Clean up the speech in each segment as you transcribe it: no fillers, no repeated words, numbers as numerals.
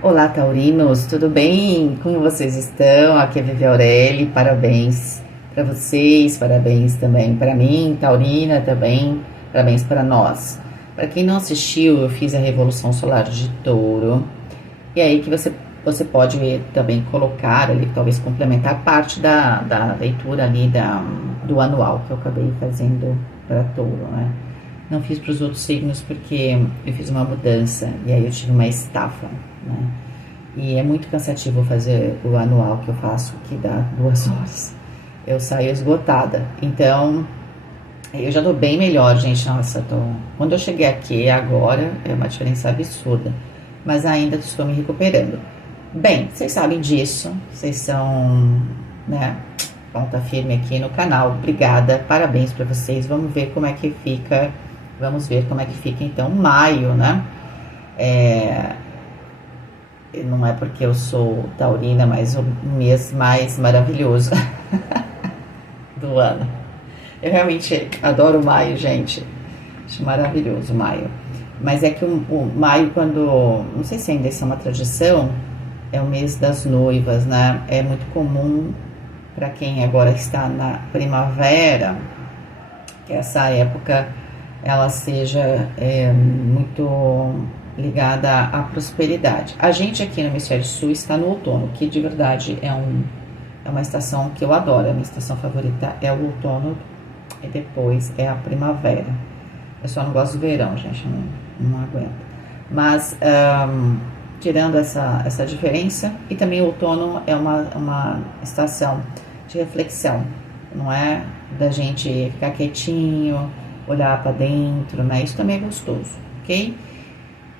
Olá, taurinos, tudo bem? Como vocês estão? Aqui é Vivi Aureli, parabéns para vocês, parabéns também para mim, taurina também, parabéns para nós. Para quem não assistiu, eu fiz a Revolução Solar de Touro, e aí que você pode também colocar ali, talvez complementar parte da leitura ali do anual que eu acabei fazendo para Touro, né? Não fiz para os outros signos porque eu fiz uma mudança e aí eu tive uma estafa, né? E é muito cansativo fazer o anual que eu faço, que dá 2 horas. Eu saio esgotada. Então, eu já tô bem melhor, gente. Nossa, quando eu cheguei aqui agora, é uma diferença absurda. Mas ainda estou me recuperando. Bem, vocês sabem disso. Vocês são, né, ponta firme aqui no canal. Obrigada, parabéns para vocês. Vamos ver como é que fica. Vamos ver como é que fica então maio, né? Não é porque eu sou taurina, mas o mês mais maravilhoso do ano. Eu realmente adoro maio, gente. Acho maravilhoso maio. Mas é que o maio, quando... Não sei se ainda isso é uma tradição, é o mês das noivas, né? É muito comum para quem agora está na primavera, que essa época ela seja muito ligada à prosperidade. A gente aqui no Hemisfério Sul está no outono, que de verdade é uma estação que eu adoro. A minha estação favorita é o outono e depois é a primavera. Eu só não gosto do verão, gente, não aguento. Mas, tirando essa diferença, e também o outono é uma estação de reflexão, não é da gente ficar quietinho, olhar para dentro, né? Isso também é gostoso, ok?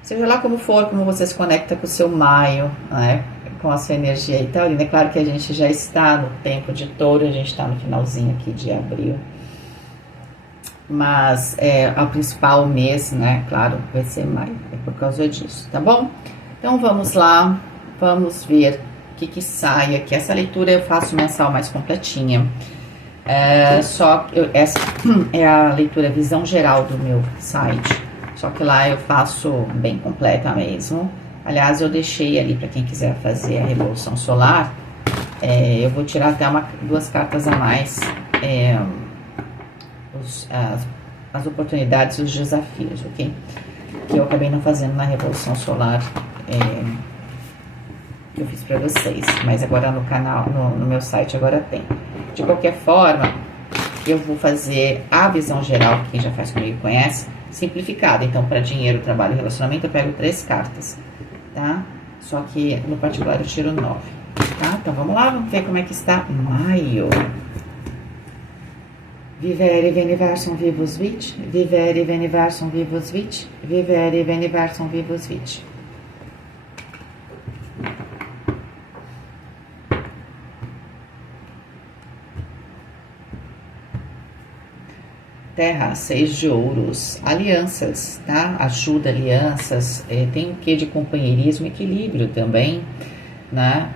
Seja lá como for, como você se conecta com o seu maio, né? Com a sua energia e tal. É claro que a gente já está no tempo de touro, a gente está no finalzinho aqui de abril. Mas a principal mês, né? Claro, vai ser maio, é por causa disso, tá bom? Então vamos lá, vamos ver o que sai aqui. Essa leitura eu faço mensal mais completinha. Essa é a leitura visão geral do meu site. Só que lá eu faço bem completa mesmo. Aliás, eu deixei ali para quem quiser fazer a Revolução Solar. Eu vou tirar até 2 cartas a mais. As oportunidades e os desafios, ok? Que eu acabei não fazendo na Revolução Solar que eu fiz para vocês. Mas agora no canal, no meu site agora tem. De qualquer forma, eu vou fazer a visão geral, que quem já faz comigo conhece, simplificada. Então, para dinheiro, trabalho e relacionamento, eu pego 3 cartas, tá? Só que no particular eu tiro 9, tá? Então, vamos lá, vamos ver como é que está maio. Vivere veniversum vivus vit, vivere veniversum vivus vit, vivere veniversum vivus vit. Terra, 6 de ouros, alianças, tá? Ajuda, alianças, tem um quê de companheirismo, equilíbrio também, né?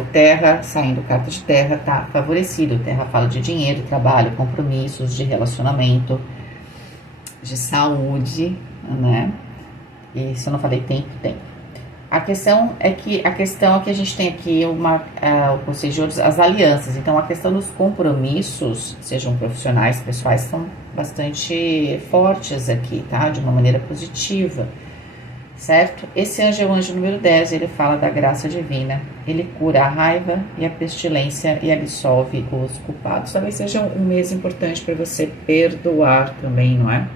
O terra, saindo carta de terra, tá favorecido. O terra fala de dinheiro, trabalho, compromissos, de relacionamento, de saúde, né? E se eu não falei tempo, tem. A questão é que a gente tem aqui o conselho de ouros, as alianças. Então, a questão dos compromissos, sejam profissionais, pessoais, são bastante fortes aqui, tá? De uma maneira positiva, certo? Esse anjo é o anjo número 10, ele fala da graça divina. Ele cura a raiva e a pestilência e absolve os culpados. Talvez seja um mês importante para você perdoar também, não é?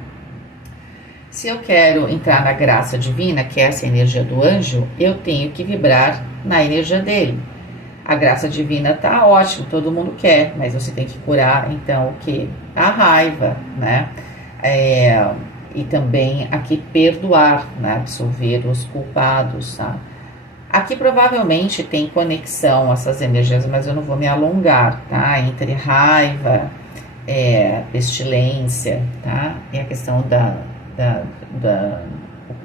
Se eu quero entrar na graça divina, que é essa energia do anjo, eu tenho que vibrar na energia dele. A graça divina tá ótimo, todo mundo quer, mas você tem que curar, então, o que? A raiva, né? E também aqui perdoar, né? Absolver os culpados, tá? Aqui provavelmente tem conexão essas energias, mas eu não vou me alongar, tá? Entre raiva, pestilência, tá? E a questão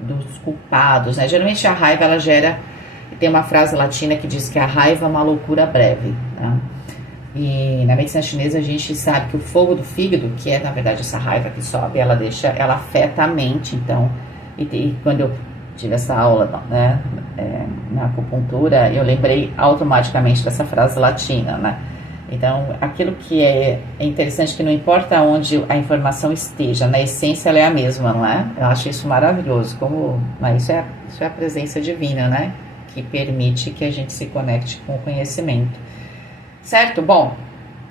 dos culpados, né? Geralmente a raiva ela gera, tem uma frase latina que diz que a raiva é uma loucura breve, tá? E na medicina chinesa a gente sabe que o fogo do fígado, que é na verdade essa raiva que sobe, ela afeta a mente. Então, e quando eu tive essa aula, né, na acupuntura, eu lembrei automaticamente dessa frase latina, né? Então, aquilo que é interessante, que não importa onde a informação esteja, na essência ela é a mesma, não é? Eu acho isso maravilhoso, isso é a presença divina, né? Que permite que a gente se conecte com o conhecimento. Certo? Bom,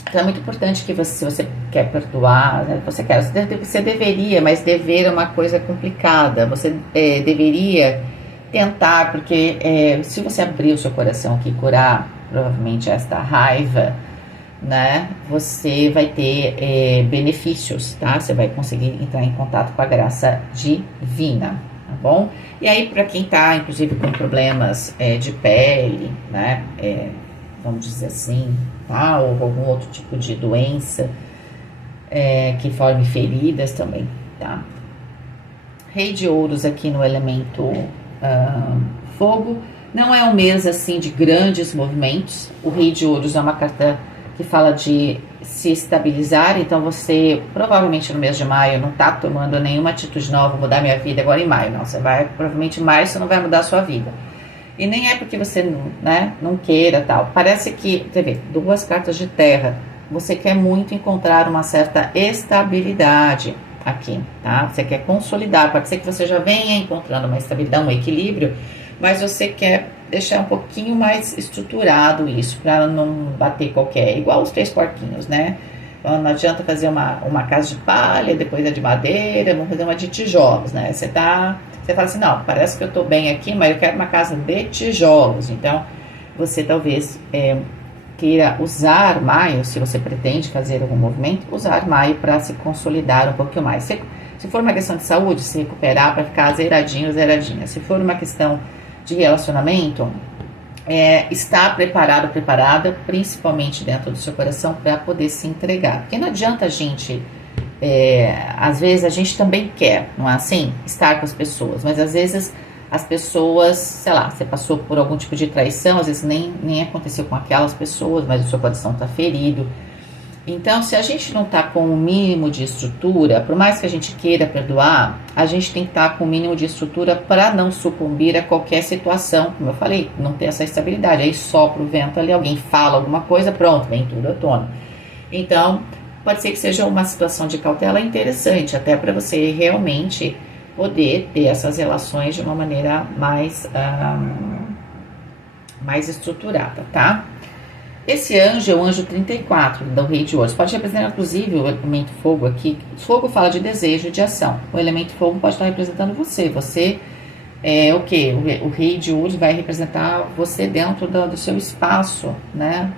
então é muito importante que se você quer perdoar, né, você deveria, mas dever é uma coisa complicada. Você deveria tentar, porque se você abrir o seu coração aqui e curar provavelmente esta raiva, né, você vai ter benefícios, tá? Você vai conseguir entrar em contato com a graça divina, tá bom? E aí, para quem tá, inclusive, com problemas de pele, né, vamos dizer assim, tá? Ou algum outro tipo de doença que forme feridas também, tá? Rei de ouros aqui no elemento fogo, não é um mês assim de grandes movimentos. O Rei de ouros é uma carta que fala de se estabilizar, então você provavelmente no mês de maio não está tomando nenhuma atitude nova, vou mudar minha vida agora em maio, não, provavelmente em maio você não vai mudar a sua vida, e nem é porque você não queira tal, parece que, você vê, 2 cartas de terra, você quer muito encontrar uma certa estabilidade aqui, tá? Você quer consolidar, pode ser que você já venha encontrando uma estabilidade, um equilíbrio, mas você quer deixar um pouquinho mais estruturado isso, para não bater igual os 3 porquinhos, né? Então, não adianta fazer uma casa de palha, depois a de madeira, vamos fazer uma de tijolos, né? Você fala assim, não, parece que eu tô bem aqui, mas eu quero uma casa de tijolos. Então, você talvez queira usar maio, se você pretende fazer algum movimento, usar maio para se consolidar um pouquinho mais. Se for uma questão de saúde, se recuperar para ficar zeradinha. Se for uma questão de relacionamento, estar preparado, preparada, principalmente dentro do seu coração, para poder se entregar. Porque não adianta a gente, às vezes a gente também quer, não é assim? Estar com as pessoas, mas às vezes as pessoas, sei lá, você passou por algum tipo de traição, às vezes nem aconteceu com aquelas pessoas, mas o seu coração está ferido. Então, se a gente não está com o mínimo de estrutura, por mais que a gente queira perdoar, a gente tem que estar com o mínimo de estrutura para não sucumbir a qualquer situação. Como eu falei, não ter essa estabilidade. Aí sopra o vento ali, alguém fala alguma coisa, pronto, vem tudo à tona. Então, pode ser que seja uma situação de cautela interessante, até para você realmente poder ter essas relações de uma maneira mais estruturada, tá? Esse anjo é o anjo 34 do Rei de Ouros. Pode representar, inclusive, o elemento fogo aqui. Fogo fala de desejo, de ação. O elemento fogo pode estar representando você. Você é o quê? O Rei de Ouros vai representar você dentro do seu espaço, né?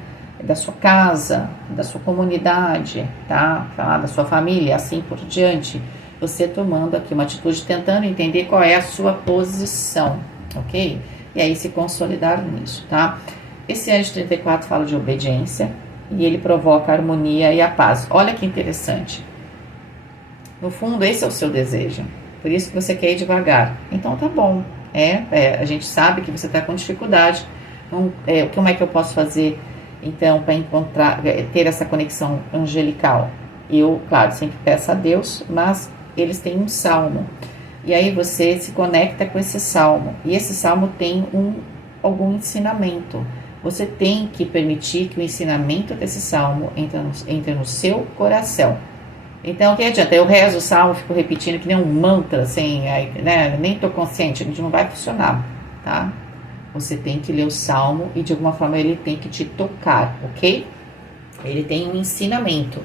Da sua casa, da sua comunidade, tá? Da sua família, assim por diante. Você tomando aqui uma atitude, tentando entender qual é a sua posição, ok? E aí se consolidar nisso, tá? Esse anjo 34 fala de obediência e ele provoca a harmonia e a paz. Olha que interessante. No fundo, esse é o seu desejo. Por isso que você quer ir devagar. Então tá bom. A gente sabe que você está com dificuldade. Então, como é que eu posso fazer, então, para ter essa conexão angelical? Eu, claro, sempre peço a Deus, mas eles têm um salmo. E aí você se conecta com esse salmo. E esse salmo tem algum ensinamento. Você tem que permitir que o ensinamento desse salmo entre no seu coração. Então, o que adianta? Eu rezo o salmo, fico repetindo que nem um mantra, assim, nem estou consciente, não vai funcionar, tá? Você tem que ler o salmo e, de alguma forma, ele tem que te tocar, ok? Ele tem um ensinamento.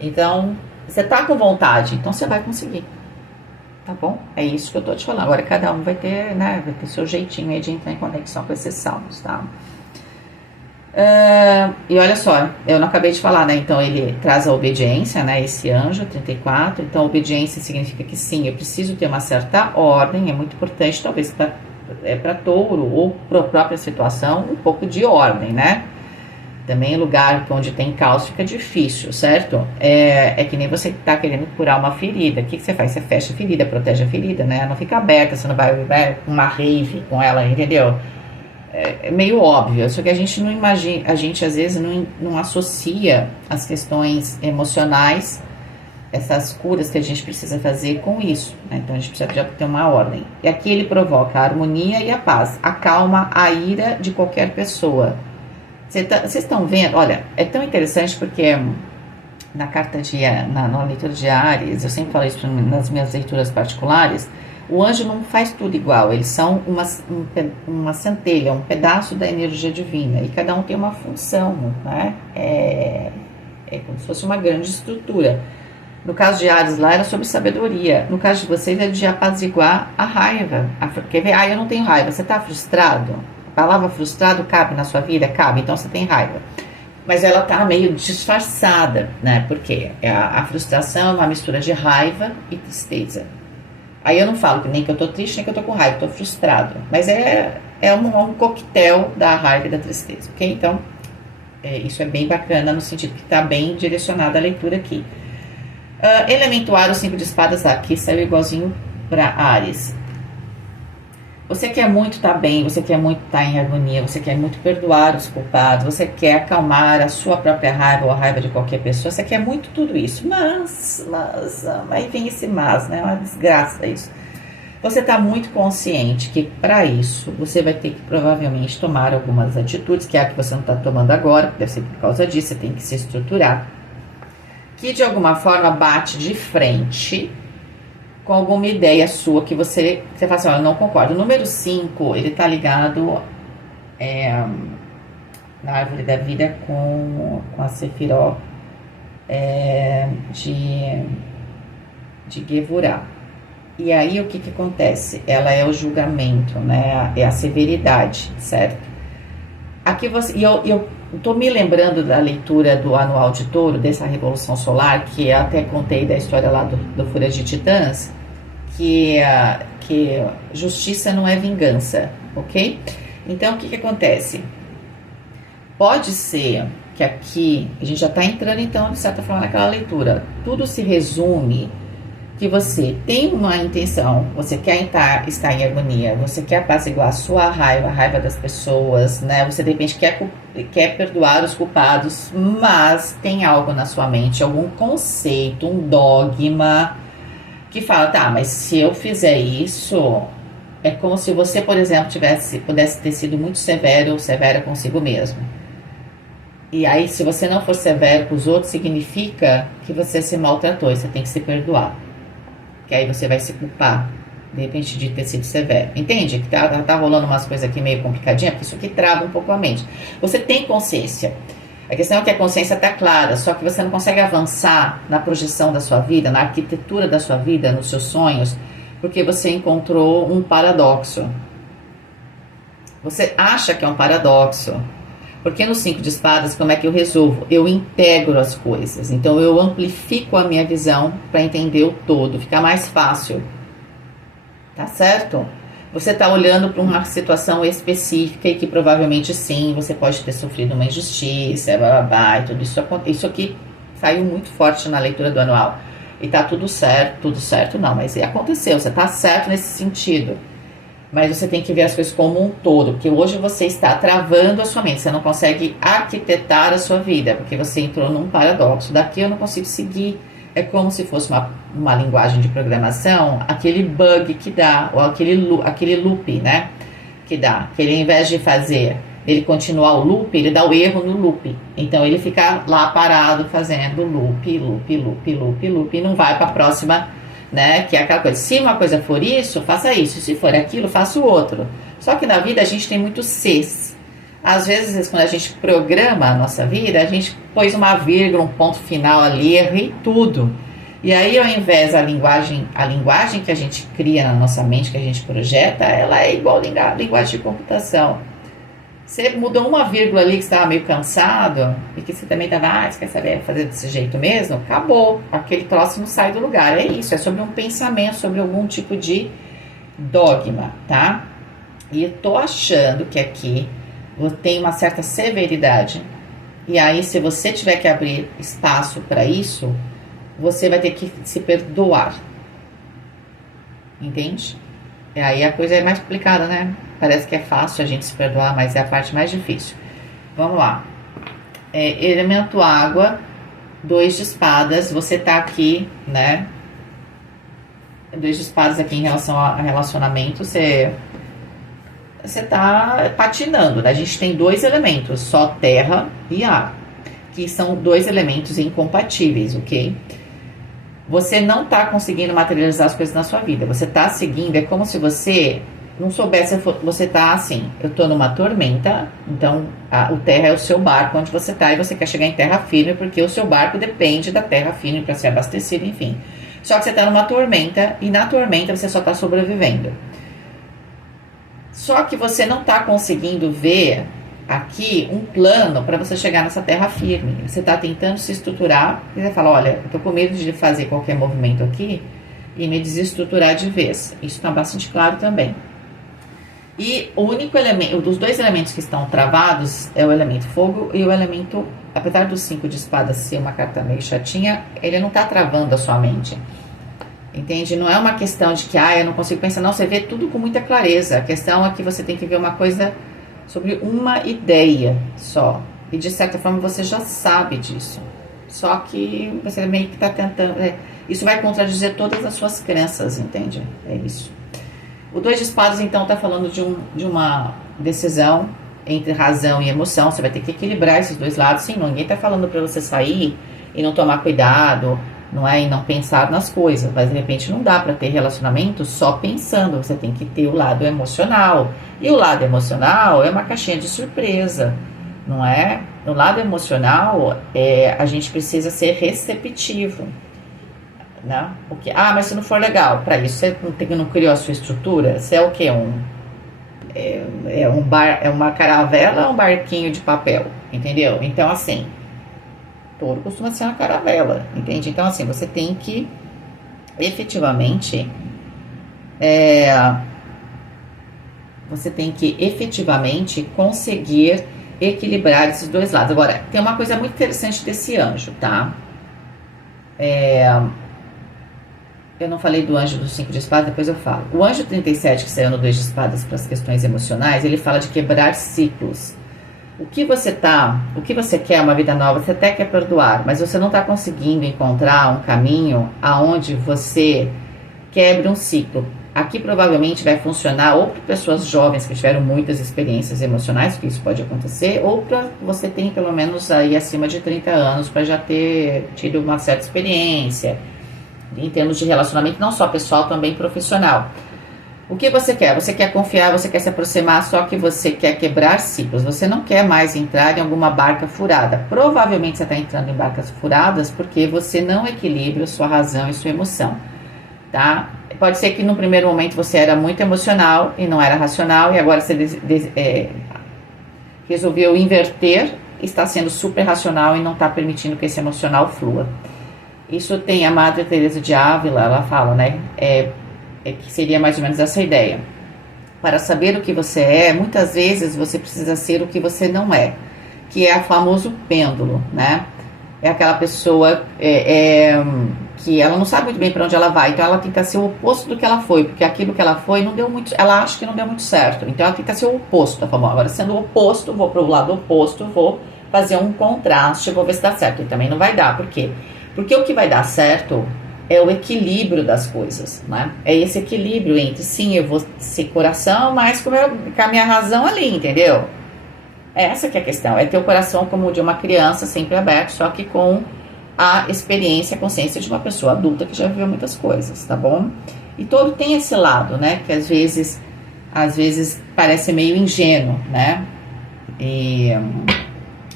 Então, você tá com vontade, então você vai conseguir, tá bom? É isso que eu tô te falando. Agora, cada um vai ter seu jeitinho aí de entrar em conexão com esses salmos, tá? E olha só, eu não acabei de falar, né? Então ele traz a obediência, né? Esse anjo 34. Então, obediência significa que sim, eu preciso ter uma certa ordem, é muito importante, talvez para touro ou para a própria situação, um pouco de ordem, né? Também lugar onde tem caos fica difícil, certo? É que nem você tá querendo curar uma ferida. O que você faz? Você fecha a ferida, protege a ferida, né? Não fica aberta, você não vai com uma rave com ela, entendeu? É meio óbvio, só que a gente não imagina, a gente às vezes não associa as questões emocionais essas curas que a gente precisa fazer com isso, né? Então a gente precisa já ter uma ordem. E aqui ele provoca a harmonia e a paz, acalma a ira de qualquer pessoa. Vocês estão vendo? Olha, é tão interessante porque na carta na leitura de Áries, eu sempre falo isso nas minhas leituras particulares, o anjo não faz tudo igual, eles são uma centelha, um pedaço da energia divina, e cada um tem uma função, né? É como se fosse uma grande estrutura. No caso de Áries lá era sobre sabedoria, no caso de vocês é de apaziguar a raiva. Quer ver? Eu não tenho raiva, você está frustrado? A palavra frustrado cabe na sua vida? Cabe, então você tem raiva. Mas ela tá meio disfarçada, né? Porque a frustração é uma mistura de raiva e tristeza. Aí eu não falo que nem que eu tô triste, nem que eu tô com raiva, eu tô frustrado. Mas é um coquetel da raiva e da tristeza, ok? Então, isso é bem bacana no sentido que tá bem direcionada a leitura aqui. Elemento ar, o 5 de espadas aqui saiu igualzinho para Áries. Você quer muito estar bem, você quer muito estar em harmonia, você quer muito perdoar os culpados, você quer acalmar a sua própria raiva ou a raiva de qualquer pessoa, você quer muito tudo isso, mas aí vem esse mas, né? Uma desgraça isso. Você está muito consciente que para isso você vai ter que provavelmente tomar algumas atitudes, que é a que você não está tomando agora, deve ser por causa disso, você tem que se estruturar, que de alguma forma bate de frente com alguma ideia sua que você fala assim, eu não concordo. O número 5, ele tá ligado na árvore da vida com a Sefiró de Gevurah. E aí o que acontece? Ela é o julgamento, né? É a severidade, certo? Aqui eu tô me lembrando da leitura do Anual de Touro, dessa Revolução Solar, que eu até contei da história lá do Fúria de Titãs, que justiça não é vingança, ok? Então, o que acontece? Pode ser que aqui, a gente já está entrando, então, de certa forma, naquela leitura. Tudo se resume que você tem uma intenção, você quer estar em harmonia, você quer apaziguar a sua raiva, a raiva das pessoas, né? Você, de repente, quer perdoar os culpados, mas tem algo na sua mente, algum conceito, um dogma que fala, tá, mas se eu fizer isso, é como se você, por exemplo, pudesse ter sido muito severo ou severa consigo mesmo. E aí, se você não for severo com os outros, significa que você se maltratou e você tem que se perdoar. Que aí você vai se culpar, de repente, de ter sido severo. Entende? Que tá rolando umas coisas aqui meio complicadinhas, porque isso aqui trava um pouco a mente. Você tem consciência. A questão é que a consciência está clara, só que você não consegue avançar na projeção da sua vida, na arquitetura da sua vida, nos seus sonhos, porque você encontrou um paradoxo. Você acha que é um paradoxo. Porque no 5 de espadas, como é que eu resolvo? Eu integro as coisas. Então eu amplifico a minha visão para entender o todo, fica mais fácil. Tá certo? Você está olhando para uma situação específica e que provavelmente sim, você pode ter sofrido uma injustiça, e tudo isso. Isso aqui saiu muito forte na leitura do anual. E tá tudo certo não, mas aconteceu, você tá certo nesse sentido. Mas você tem que ver as coisas como um todo, porque hoje você está travando a sua mente, você não consegue arquitetar a sua vida, porque você entrou num paradoxo. Daqui eu não consigo seguir. É como se fosse uma linguagem de programação, aquele bug que dá, ou aquele loop, né? Que dá. Que ele, ao invés de fazer ele continuar o loop, ele dá o erro no loop. Então ele fica lá parado fazendo loop, e não vai para a próxima, né? Que é aquela coisa. Se uma coisa for isso, faça isso. Se for aquilo, faça o outro. Só que na vida a gente tem muitos Cs. Às vezes, quando a gente programa a nossa vida, a gente pôs uma vírgula, um ponto final ali, errei tudo. E aí, ao invés a linguagem que a gente cria na nossa mente, que a gente projeta, ela é igual a linguagem de computação. Você mudou uma vírgula ali que você estava meio cansado, e que você também estava, você quer saber fazer desse jeito mesmo? Acabou. Aquele troço não sai do lugar. É isso, é sobre um pensamento, sobre algum tipo de dogma, tá? E eu tô achando que aqui tem uma certa severidade, e aí se você tiver que abrir espaço para isso, você vai ter que se perdoar, entende? E aí a coisa é mais complicada, né? Parece que é fácil a gente se perdoar, mas é a parte mais difícil. Vamos lá. Elemento água, Dois de espadas, você tá aqui, né? Dois de espadas aqui em relação a relacionamento, você tá patinando, né? A gente tem dois elementos, só terra e ar, que são dois elementos incompatíveis, ok? Você não tá conseguindo materializar as coisas na sua vida, você tá seguindo, é como se você não soubesse, você tá assim, eu tô numa tormenta, então o terra é o seu barco onde você tá e você quer chegar em terra firme, porque o seu barco depende da terra firme para ser abastecido, enfim. Só que você tá numa tormenta e na tormenta você só tá sobrevivendo. Só que você não tá conseguindo ver aqui um plano para você chegar nessa terra firme. Você tá tentando se estruturar e você fala, olha, eu tô com medo de fazer qualquer movimento aqui e me desestruturar de vez. Isso tá bastante claro também. E o único elemento, dos dois elementos que estão travados é o elemento fogo e o elemento, apesar do 5 de espadas ser uma carta meio chatinha, ele não tá travando a sua mente. Entende? Não é uma questão de que, eu não consigo pensar, não, você vê tudo com muita clareza. A questão é que você tem que ver uma coisa sobre uma ideia só. E de certa forma você já sabe disso. Só que você meio que tá tentando, isso vai contradizer todas as suas crenças, entende? É isso. O 2 de espadas, então, está falando de uma decisão entre razão e emoção. Você vai ter que equilibrar esses dois lados. Sim, ninguém está falando para você sair e não tomar cuidado, não é? E não pensar nas coisas. Mas, de repente, não dá para ter relacionamento só pensando. Você tem que ter o lado emocional. E o lado emocional é uma caixinha de surpresa, não é? No lado emocional, a gente precisa ser receptivo. Não? Porque, mas se não for legal para isso, você não criou a sua estrutura, você é o que? É uma caravela ou um barquinho de papel, entendeu? Então, assim, touro costuma ser uma caravela, entende? Então, assim, você tem que efetivamente conseguir equilibrar esses dois lados. Agora, tem uma coisa muito interessante desse anjo, tá? Eu não falei do anjo do 5 de espadas, depois eu falo. O anjo 37, que saiu no 2 de espadas para as questões emocionais, ele fala de quebrar ciclos. O que você quer é uma vida nova, você até quer perdoar, mas você não está conseguindo encontrar um caminho aonde você quebre um ciclo. Aqui provavelmente vai funcionar ou para pessoas jovens que tiveram muitas experiências emocionais, que isso pode acontecer, ou para você tem pelo menos aí acima de 30 anos para já ter tido uma certa experiência em termos de relacionamento, não só pessoal, também profissional. O que você quer? Você quer confiar, você quer se aproximar, só que você quer quebrar ciclos. Você não quer mais entrar em alguma barca furada. Provavelmente você está entrando em barcas furadas porque você não equilibra sua razão e sua emoção, tá? Pode ser que no primeiro momento você era muito emocional e não era racional, e agora você resolveu inverter, está sendo super racional e não está permitindo que esse emocional flua. Isso tem a Madre Teresa de Ávila, ela fala, né? Que seria mais ou menos essa ideia. Para saber o que você é, muitas vezes você precisa ser o que você não é, que é o famoso pêndulo, né? É aquela pessoa que ela não sabe muito bem para onde ela vai, então ela tenta ser o oposto do que ela foi, porque aquilo que ela foi não deu muito, ela acha que não deu muito certo, então ela tenta ser o oposto, tá bom? Agora sendo o oposto, vou para o lado oposto, vou fazer um contraste, vou ver se dá certo, e também não vai dar, por quê? Porque o que vai dar certo é o equilíbrio das coisas, né? É esse equilíbrio entre, sim, eu vou ser coração, mas com a minha razão ali, entendeu? Essa que é a questão, é ter o coração como o de uma criança, sempre aberto, só que com a experiência, a consciência de uma pessoa adulta que já viveu muitas coisas, tá bom? E todo tem esse lado, né? Que às vezes parece meio ingênuo, né?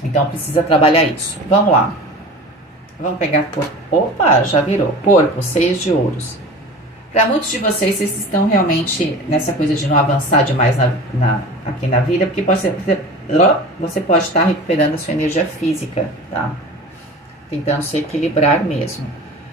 Então precisa trabalhar isso. Vamos lá. Vamos pegar corpo. Opa, já virou. Corpo, 6 de ouros. Para muitos de vocês estão realmente nessa coisa de não avançar demais aqui na vida, porque você pode estar recuperando a sua energia física, tá? Tentando se equilibrar mesmo.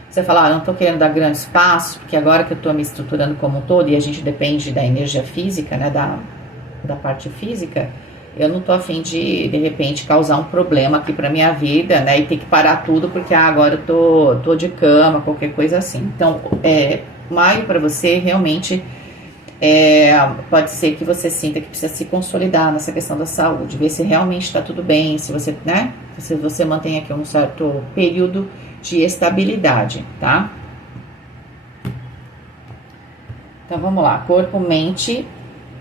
Você fala, não estou querendo dar grande espaço, porque agora que eu estou me estruturando como um todo, e a gente depende da energia física, né, da parte física, eu não tô a fim de repente, causar um problema aqui pra minha vida, né? E ter que parar tudo porque agora eu tô de cama, qualquer coisa assim. Então, maio pra você realmente pode ser que você sinta que precisa se consolidar nessa questão da saúde, ver se realmente tá tudo bem, se você, né? se você mantém aqui um certo período de estabilidade, tá? Então vamos lá, corpo, mente,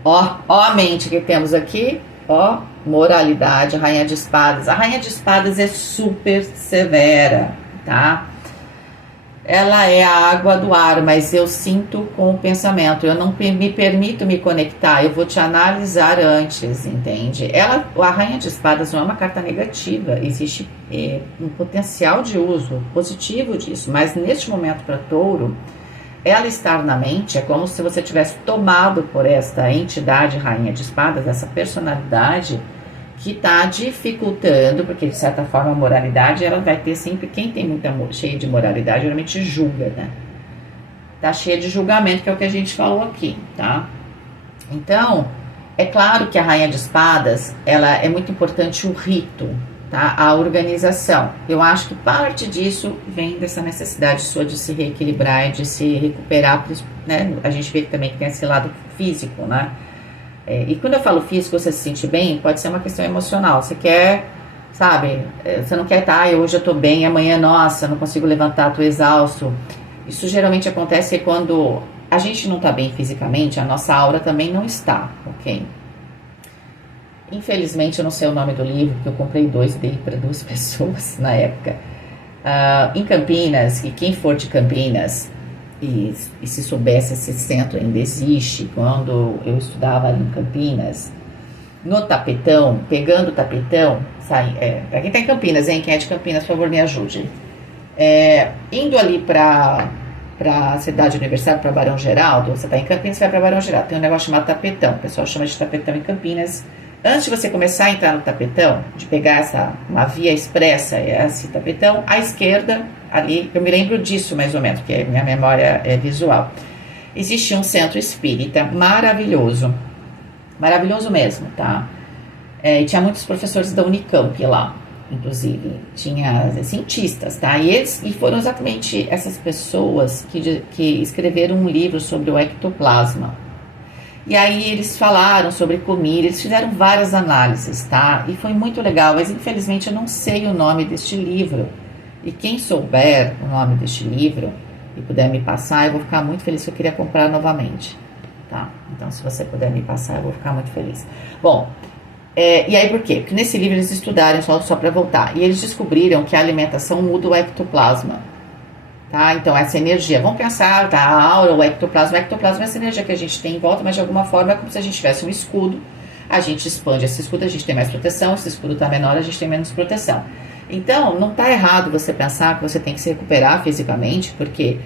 ó a mente que temos aqui, ó, moralidade, rainha de espadas. A rainha de espadas é super severa, tá? Ela é a água do ar, mas eu sinto com o pensamento, eu não me permito me conectar, eu vou te analisar antes, entende? A rainha de espadas não é uma carta negativa, existe um potencial de uso positivo disso, mas neste momento para touro, ela estar na mente é como se você tivesse tomado por esta entidade rainha de espadas, essa personalidade que está dificultando, porque de certa forma a moralidade ela vai ter sempre, quem tem muita cheia de moralidade geralmente julga, né? Tá cheia de julgamento, que é o que a gente falou aqui, tá? Então, é claro que a rainha de espadas, ela é muito importante o rito, tá? A organização. Eu acho que parte disso vem dessa necessidade sua de se reequilibrar e de se recuperar, né? A gente vê que também tem esse lado físico, né? E quando eu falo físico, você se sente bem, pode ser uma questão emocional. Você quer, sabe, você não quer estar, hoje eu tô bem, amanhã, nossa, não consigo levantar, tô exausto. Isso geralmente acontece quando a gente não tá bem fisicamente, a nossa aura também não está, ok? Infelizmente, eu não sei o nome do livro, porque eu comprei 2 e dei para 2 pessoas na época. Em Campinas, e quem for de Campinas, e se soubesse, esse centro ainda existe, quando eu estudava ali em Campinas, no tapetão, pegando o tapetão, para quem está em Campinas, hein? Quem é de Campinas, por favor, me ajude. Indo ali para a cidade universitária, para Barão Geraldo, você está em Campinas, você vai para Barão Geraldo, tem um negócio chamado tapetão, o pessoal chama de tapetão em Campinas. Antes de você começar a entrar no tapetão, de pegar uma via expressa, esse tapetão, à esquerda, ali, eu me lembro disso mais ou menos, porque minha memória é visual. Existia um centro espírita maravilhoso, maravilhoso mesmo, tá? E tinha muitos professores da Unicamp lá, inclusive, tinha cientistas, tá? E foram exatamente essas pessoas que escreveram um livro sobre o ectoplasma. E aí eles falaram sobre comida, eles fizeram várias análises, tá? E foi muito legal, mas infelizmente eu não sei o nome deste livro. E quem souber o nome deste livro e puder me passar, eu vou ficar muito feliz, que eu queria comprar novamente, tá? Então, se você puder me passar, eu vou ficar muito feliz. Bom, e aí por quê? Porque nesse livro eles estudaram, só para voltar, e eles descobriram que a alimentação muda o ectoplasma. Tá? Então, essa energia, vamos pensar, tá? A aura, o ectoplasma é essa energia que a gente tem em volta, mas de alguma forma é como se a gente tivesse um escudo, a gente expande esse escudo, a gente tem mais proteção, se o escudo está menor, a gente tem menos proteção. Então, não está errado você pensar que você tem que se recuperar fisicamente, porque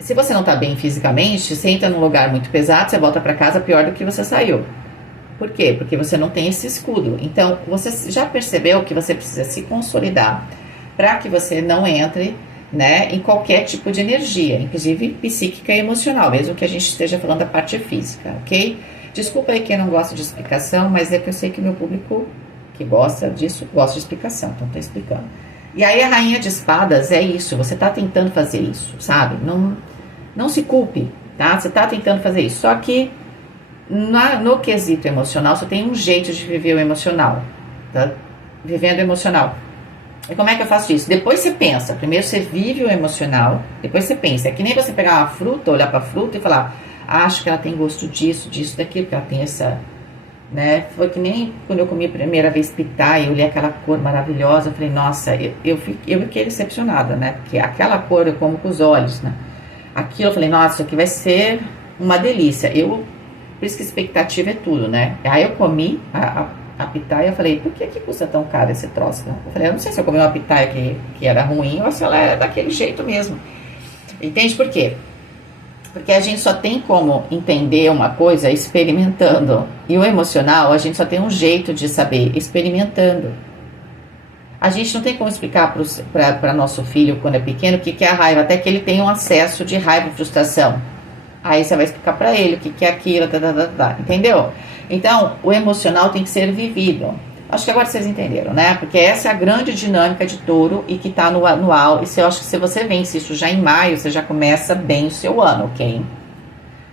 se você não está bem fisicamente, você entra num lugar muito pesado, você volta para casa pior do que você saiu. Por quê? Porque você não tem esse escudo. Então, você já percebeu que você precisa se consolidar para que você não entre, né, em qualquer tipo de energia, inclusive psíquica e emocional, mesmo que a gente esteja falando da parte física, ok? Desculpa aí quem não gosta de explicação, mas é que eu sei que o meu público que gosta disso, gosta de explicação, então tô explicando. E aí a rainha de espadas é isso, você tá tentando fazer isso, sabe? Não se culpe, tá? Você tá tentando fazer isso, só que no quesito emocional, você tem um jeito de viver o emocional, tá? Vivendo o emocional. E como é que eu faço isso? Depois você pensa. Primeiro você vive o emocional, depois você pensa. É que nem você pegar uma fruta, olhar pra fruta e falar, acho que ela tem gosto disso, disso, daquilo, que ela tem essa, né? Foi que nem quando eu comi a primeira vez pitaia, eu olhei aquela cor maravilhosa, eu falei, nossa, eu fiquei decepcionada, né? Porque aquela cor eu como com os olhos, né? Aquilo eu falei, nossa, isso aqui vai ser uma delícia. Por isso que expectativa é tudo, né? Aí eu comi a pitaia, eu falei, por que custa tão caro esse troço? Eu falei, eu não sei se eu comi uma pitaia que era ruim ou se ela é daquele jeito mesmo. Entende por quê? Porque a gente só tem como entender uma coisa experimentando. E o emocional, a gente só tem um jeito de saber experimentando. A gente não tem como explicar para nosso filho, quando é pequeno, o que é a raiva, até que ele tenha um acesso de raiva e frustração. Aí você vai explicar para ele o que é aquilo, entendeu? Então, o emocional tem que ser vivido. Acho que agora vocês entenderam, né? Porque essa é a grande dinâmica de touro e que tá no anual. E eu acho que se você vence isso já em maio, você já começa bem o seu ano, ok?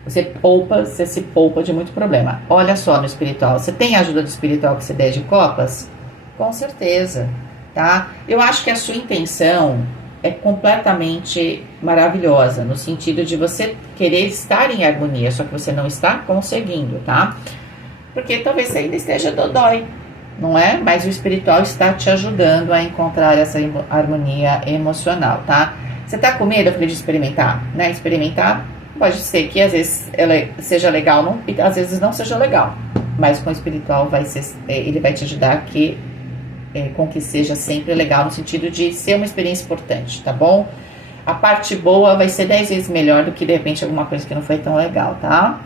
Você se poupa de muito problema. Olha só no espiritual. Você tem a ajuda do espiritual que você der de copas? Com certeza, tá? Eu acho que a sua intenção é completamente maravilhosa, no sentido de você querer estar em harmonia, só que você não está conseguindo, tá? Porque talvez você ainda esteja dodói, não é? Mas o espiritual está te ajudando a encontrar essa harmonia emocional, tá? Você tá com medo, eu falei, de experimentar, né? Experimentar pode ser que às vezes ela seja legal, não, e às vezes não seja legal. Mas com o espiritual ele vai te ajudar com que seja sempre legal, no sentido de ser uma experiência importante, tá bom? A parte boa vai ser 10 vezes melhor do que de repente alguma coisa que não foi tão legal, tá?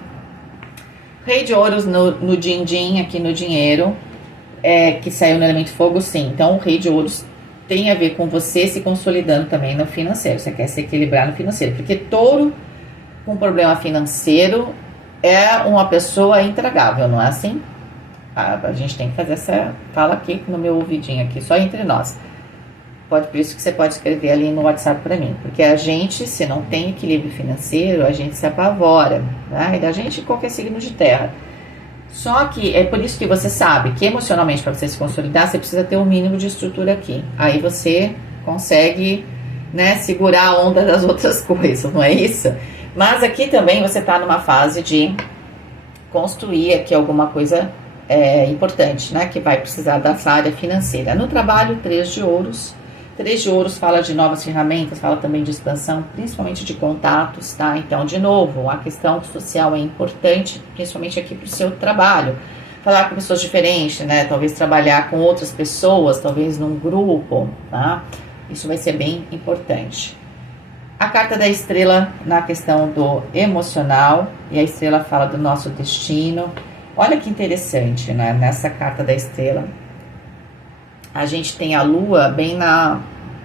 Rei de ouros no din-din, aqui no dinheiro, que saiu no elemento fogo, sim. Então o rei de ouros tem a ver com você se consolidando também no financeiro. Você quer se equilibrar no financeiro, porque touro com problema financeiro é uma pessoa intragável, não é assim? A gente tem que fazer essa fala aqui no meu ouvidinho aqui, só entre nós. Por isso que você pode escrever ali no WhatsApp para mim, porque a gente, se não tem equilíbrio financeiro, a gente se apavora, né? E da gente qualquer signo de terra. Só que é por isso que você sabe que emocionalmente, para você se consolidar, você precisa ter um mínimo de estrutura aqui. Aí você consegue, né, segurar a onda das outras coisas, não é isso? Mas aqui também você está numa fase de construir aqui alguma coisa importante, né? Que vai precisar dessa área financeira. No trabalho, 3 de ouros. 3 de ouros fala de novas ferramentas, fala também de expansão, principalmente de contatos, tá? Então, de novo, a questão social é importante, principalmente aqui para o seu trabalho. Falar com pessoas diferentes, né? Talvez trabalhar com outras pessoas, talvez num grupo, tá? Isso vai ser bem importante. A carta da estrela na questão do emocional, e a estrela fala do nosso destino. Olha que interessante, né? Nessa carta da estrela, a gente tem a lua bem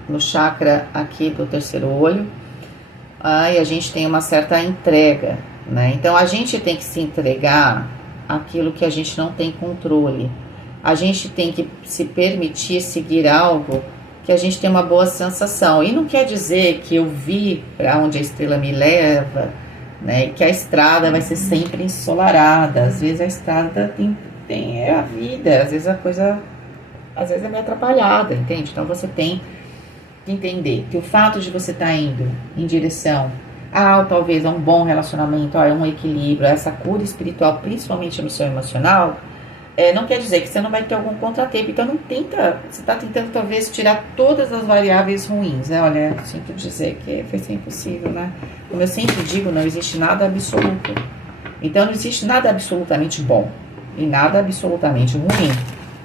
no chakra aqui do terceiro olho, e a gente tem uma certa entrega, né? Então a gente tem que se entregar àquilo que a gente não tem controle. A gente tem que se permitir seguir algo que a gente tem uma boa sensação. E não quer dizer que eu vi para onde a estrela me leva, né? Que a estrada vai ser sempre ensolarada. Às vezes a estrada tem a vida, às vezes a coisa é meio atrapalhada, entende? Então você tem que entender que o fato de você estar indo em direção talvez a um bom relacionamento, a um equilíbrio, a essa cura espiritual, principalmente no seu emocional, não quer dizer que você não vai ter algum contratempo. Então você está tentando talvez tirar todas as variáveis ruins, né? Olha, sinto dizer que vai ser impossível, né? Como eu sempre digo, não existe nada absoluto. Então não existe nada absolutamente bom e nada absolutamente ruim,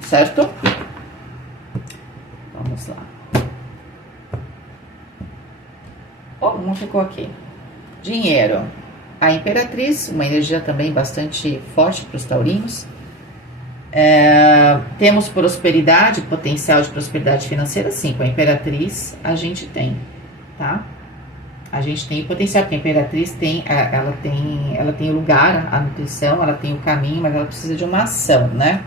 certo? Vamos lá. Não ficou aqui. Dinheiro. A Imperatriz, uma energia também bastante forte para os taurinos. Temos prosperidade, potencial de prosperidade financeira, sim. Com a Imperatriz a gente tem, tá? A gente tem potencial, porque a Imperatriz ela tem o lugar, a nutrição, ela tem o caminho, mas ela precisa de uma ação, né?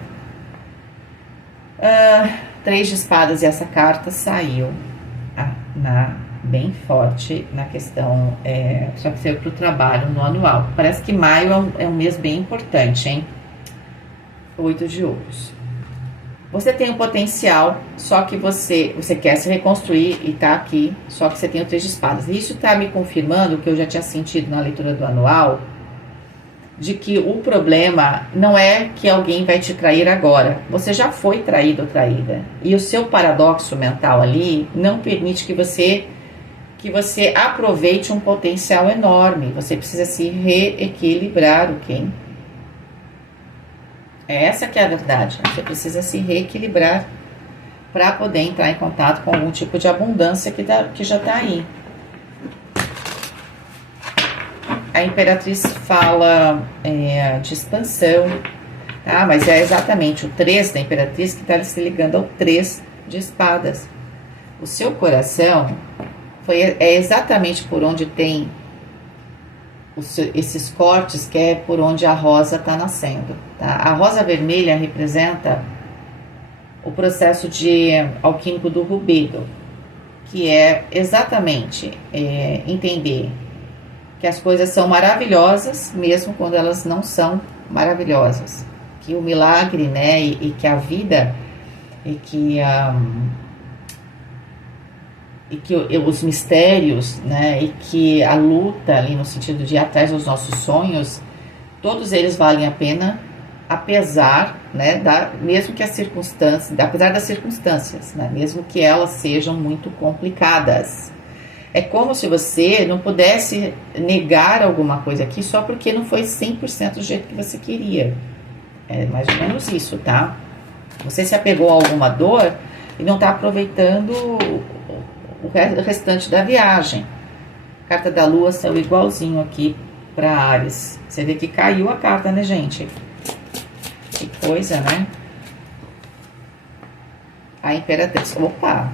3 de espadas, e essa carta saiu bem forte na questão, só que saiu para o trabalho no anual. Parece que maio é um mês bem importante, hein? 8 de ouros. Você tem um potencial, só que você quer se reconstruir e tá aqui, só que você tem o 3 de espadas. E isso tá me confirmando o que eu já tinha sentido na leitura do anual, de que o problema não é que alguém vai te trair agora. Você já foi traído ou traída. E o seu paradoxo mental ali não permite que você aproveite um potencial enorme. Você precisa se reequilibrar, ok? Essa que é a verdade. Você precisa se reequilibrar para poder entrar em contato com algum tipo de abundância que já está aí. A Imperatriz fala de expansão, tá? Mas é exatamente o 3 da Imperatriz que está se ligando ao 3 de espadas. O seu coração é exatamente por onde tem esses cortes, que é por onde a rosa está nascendo, tá? A rosa vermelha representa o processo alquímico do rubido, que é exatamente entender que as coisas são maravilhosas mesmo quando elas não são maravilhosas, que o milagre, né, e que a vida e que os mistérios, né, e que a luta ali no sentido de ir atrás dos nossos sonhos, todos eles valem a pena, apesar, né, mesmo que as circunstâncias, apesar das circunstâncias, né, mesmo que elas sejam muito complicadas. É como se você não pudesse negar alguma coisa aqui só porque não foi 100% do jeito que você queria. É mais ou menos isso, tá? Você se apegou a alguma dor e não está aproveitando o restante da viagem. A carta da lua saiu igualzinho aqui para Áries. Você vê que caiu a carta, né, gente? Que coisa, né? A Imperatriz. Opa!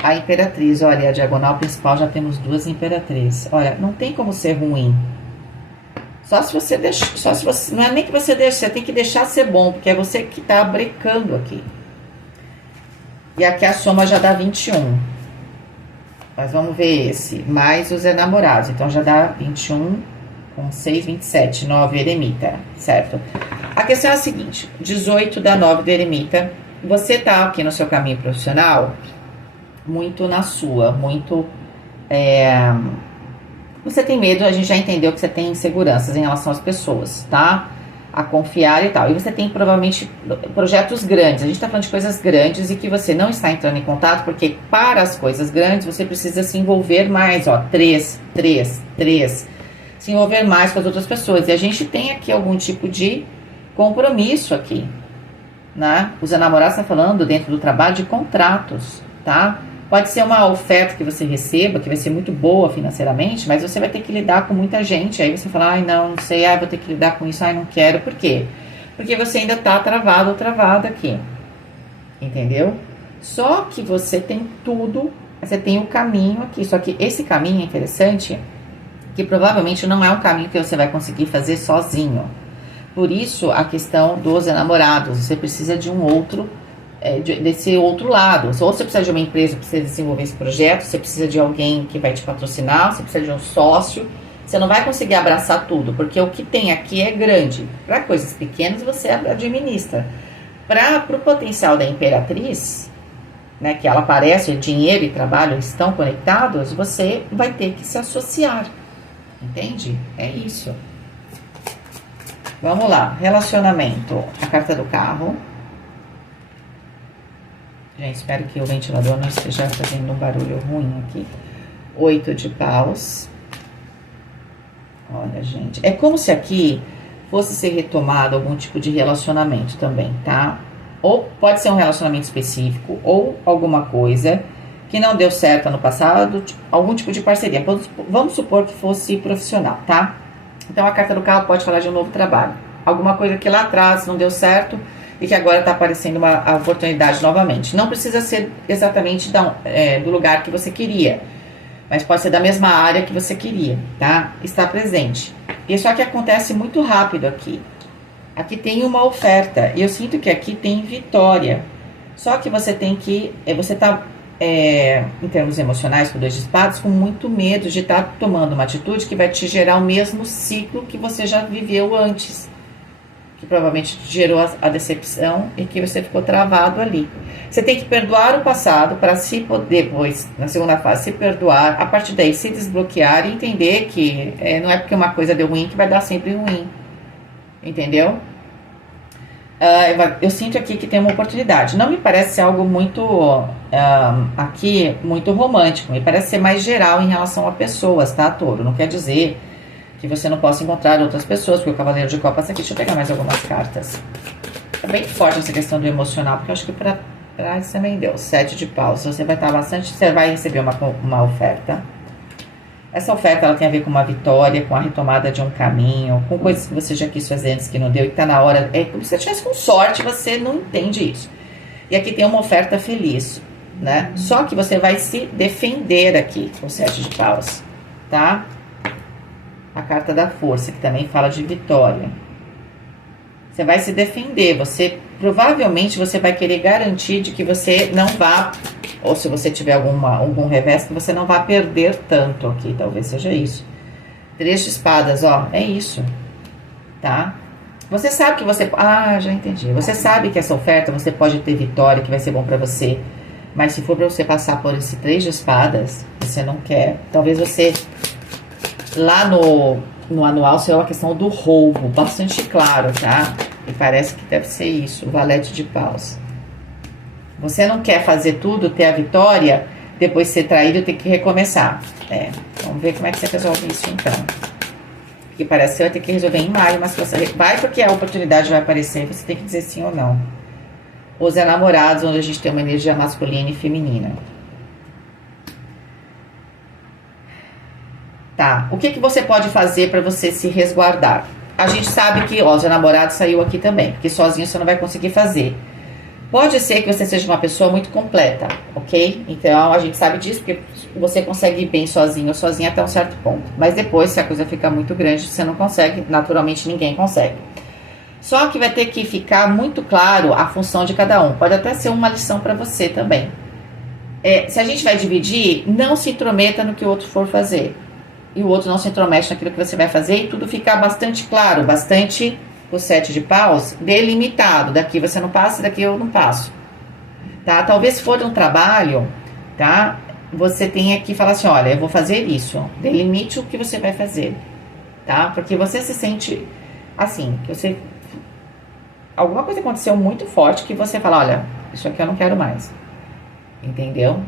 A Imperatriz, olha, a diagonal principal já temos duas Imperatrizes. Olha, não tem como ser ruim. Só se você deixa, só se você, não é nem que você deixa, você tem que deixar ser bom, porque é você que tá brecando aqui. E aqui a soma já dá 21. Mas vamos ver esse, mais os enamorados. Então já dá 21 com 6, 27, 9 eremita, certo? A questão é a seguinte, 18 dá 9 do eremita. Você tá aqui no seu caminho profissional muito na sua, muito... Você tem medo, a gente já entendeu que você tem inseguranças em relação às pessoas, tá? A confiar e tal. E você tem provavelmente projetos grandes. A gente tá falando de coisas grandes e que você não está entrando em contato, porque para as coisas grandes você precisa se envolver mais, ó. 3. Se envolver mais com as outras pessoas. E a gente tem aqui algum tipo de compromisso aqui, né? Os enamorados estão falando dentro do trabalho de contratos, tá? Pode ser uma oferta que você receba, que vai ser muito boa financeiramente, mas você vai ter que lidar com muita gente. Aí você fala, ai, não sei, ai, vou ter que lidar com isso, ai, não quero. Por quê? Porque você ainda tá travado ou travada aqui. Entendeu? Só que você tem tudo, você tem o caminho aqui. Só que esse caminho é interessante, que provavelmente não é um caminho que você vai conseguir fazer sozinho. Por isso, a questão dos enamorados. Você precisa de um outro desse outro lado. Ou você precisa de uma empresa que precisa desenvolver esse projeto, você precisa de alguém que vai te patrocinar, você precisa de um sócio. Você não vai conseguir abraçar tudo, porque o que tem aqui é grande. Para coisas pequenas você administra. Para o potencial da Imperatriz, né, que ela parece, dinheiro e trabalho estão conectados, você vai ter que se associar. Entende? É isso. Vamos lá. Relacionamento. A carta do carro. Gente, espero que o ventilador não esteja fazendo um barulho ruim aqui. 8 de paus. Olha, gente. É como se aqui fosse ser retomado algum tipo de relacionamento também, tá? Ou pode ser um relacionamento específico, ou alguma coisa que não deu certo no passado, algum tipo de parceria. Vamos supor que fosse profissional, tá? Então, a carta do carro pode falar de um novo trabalho. Alguma coisa que lá atrás não deu certo e que agora está aparecendo a oportunidade novamente. Não precisa ser exatamente do lugar que você queria, mas pode ser da mesma área que você queria, tá? Está presente. E só que acontece muito rápido aqui. Aqui tem uma oferta, e eu sinto que aqui tem vitória. Só que você tem que... Você está, em termos emocionais, com 2 de espadas, com muito medo de estar tomando uma atitude que vai te gerar o mesmo ciclo que você já viveu antes, que provavelmente gerou a decepção e que você ficou travado ali. Você tem que perdoar o passado para se poder, depois, na segunda fase, se perdoar, a partir daí se desbloquear e entender que não é porque uma coisa deu ruim que vai dar sempre ruim. Entendeu? Eu sinto aqui que tem uma oportunidade. Não me parece ser algo muito, aqui, muito romântico. Me parece ser mais geral em relação a pessoas, tá, Touro? Não quer dizer que você não possa encontrar outras pessoas, porque o Cavaleiro de Copas aqui. Deixa eu pegar mais algumas cartas. É bem forte essa questão do emocional, porque eu acho que pra isso também deu. 7 de paus. Você vai estar bastante... Você vai receber uma oferta. Essa oferta, ela tem a ver com uma vitória, com a retomada de um caminho, com coisas que você já quis fazer antes que não deu e que tá na hora... É como se você tivesse com sorte, você não entende isso. E aqui tem uma oferta feliz, né? Só que você vai se defender aqui com 7 de paus, tá? A carta da força, que também fala de vitória. Você vai se defender, provavelmente você vai querer garantir de que você não vá, ou se você tiver algum revés, que você não vá perder tanto aqui, talvez seja isso. 3 de espadas, ó, é isso, tá? Você sabe que você... Ah, já entendi. Você sabe que essa oferta você pode ter vitória, que vai ser bom pra você. Mas se for pra você passar por esse 3 de espadas, você não quer. Talvez você... Lá no anual saiu a questão do roubo. Bastante claro, tá? E parece que deve ser isso. O valete de paus. Você não quer fazer tudo, ter a vitória, depois ser traído e ter que recomeçar. Vamos ver como é que você resolve isso então. Porque parece que você vai ter que resolver em maio, mas você vai porque a oportunidade vai aparecer, você tem que dizer sim ou não. Os enamorados, onde a gente tem uma energia masculina e feminina. Tá, o que você pode fazer para você se resguardar? A gente sabe que, ó, os enamorados saiu aqui também, porque sozinho você não vai conseguir fazer. Pode ser que você seja uma pessoa muito completa, ok? Então, a gente sabe disso porque você consegue ir bem sozinho ou sozinha até um certo ponto. Mas depois, se a coisa ficar muito grande, você não consegue. Naturalmente, ninguém consegue. Só que vai ter que ficar muito claro a função de cada um. Pode até ser uma lição para você também. Se a gente vai dividir, não se intrometa no que o outro for fazer. E o outro não se intromete naquilo que você vai fazer. E tudo ficar bastante claro, bastante... O 7 de paus, delimitado. Daqui você não passa, daqui eu não passo. Tá? Talvez se for um trabalho, tá? Você tenha que falar assim, olha, eu vou fazer isso. Delimite o que você vai fazer. Tá? Porque você se sente assim, que você... Alguma coisa aconteceu muito forte que você fala, olha, isso aqui eu não quero mais. Entendeu?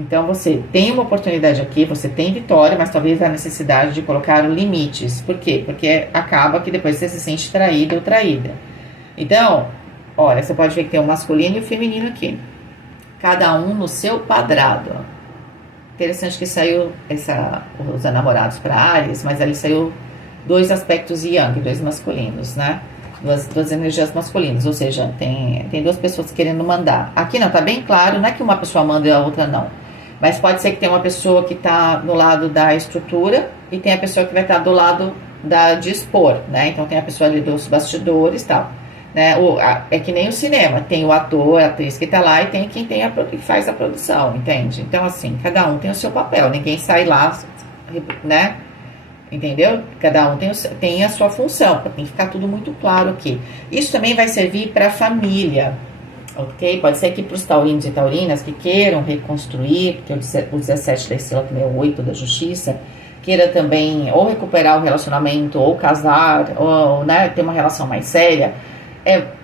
Então, você tem uma oportunidade aqui, você tem vitória, mas talvez a necessidade de colocar limites. Por quê? Porque acaba que depois você se sente traído ou traída. Então, olha, você pode ver que tem o masculino e o feminino aqui. Cada um no seu quadrado. Interessante que saiu os enamorados para Áries, mas ali saiu 2 aspectos yang, 2 masculinos, né? Duas energias masculinas, ou seja, tem 2 pessoas querendo mandar. Aqui não, tá bem claro, não é que uma pessoa manda e a outra não. Mas pode ser que tenha uma pessoa que está no lado da estrutura e tem a pessoa que vai estar do lado de expor, né? Então tem a pessoa ali dos bastidores e tal. Né? É que nem o cinema, tem o ator, a atriz que está lá e tem quem que faz a produção, entende? Então assim, cada um tem o seu papel, ninguém sai lá, né? Entendeu? Cada um tem a sua função, tem que ficar tudo muito claro aqui. Isso também vai servir para a família. Ok? Pode ser que para os taurinos e taurinas que queiram reconstruir, porque o 17 da estrela também é o 8 da justiça, queira também ou recuperar o relacionamento, ou casar, ou né, ter uma relação mais séria,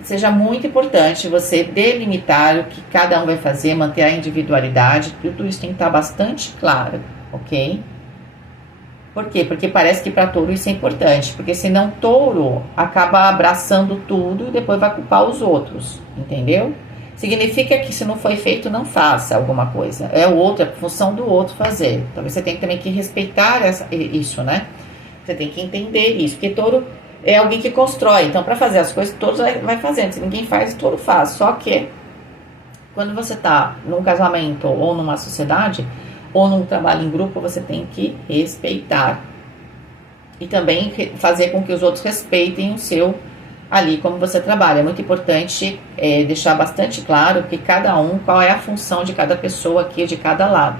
seja muito importante você delimitar o que cada um vai fazer, manter a individualidade, tudo isso tem que estar bastante claro, ok? Por quê? Porque parece que para touro isso é importante, porque senão touro acaba abraçando tudo e depois vai culpar os outros, entendeu? Significa que se não foi feito, não faça alguma coisa. É o outro, é a função do outro fazer. Talvez você tenha também que respeitar isso, né? Você tem que entender isso, porque touro é alguém que constrói. Então, para fazer as coisas, touro vai fazendo. Se ninguém faz, touro faz. Só que, quando você está num casamento ou numa sociedade, ou num trabalho em grupo, você tem que respeitar. E também fazer com que os outros respeitem o seu ali, como você trabalha. É muito importante deixar bastante claro que cada um, qual é a função de cada pessoa aqui, de cada lado,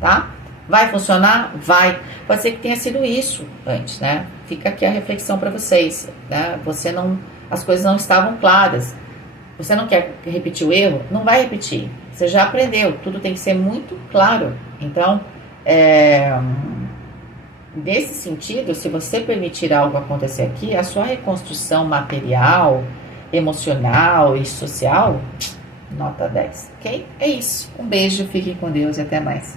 tá? Vai funcionar? Vai. Pode ser que tenha sido isso antes, né? Fica aqui a reflexão para vocês, né? As coisas não estavam claras. Você não quer repetir o erro? Não vai repetir. Você já aprendeu. Tudo tem que ser muito claro. Então, nesse sentido, se você permitir algo acontecer aqui, a sua reconstrução material, emocional e social, nota 10, ok? É isso. Um beijo, fiquem com Deus e até mais.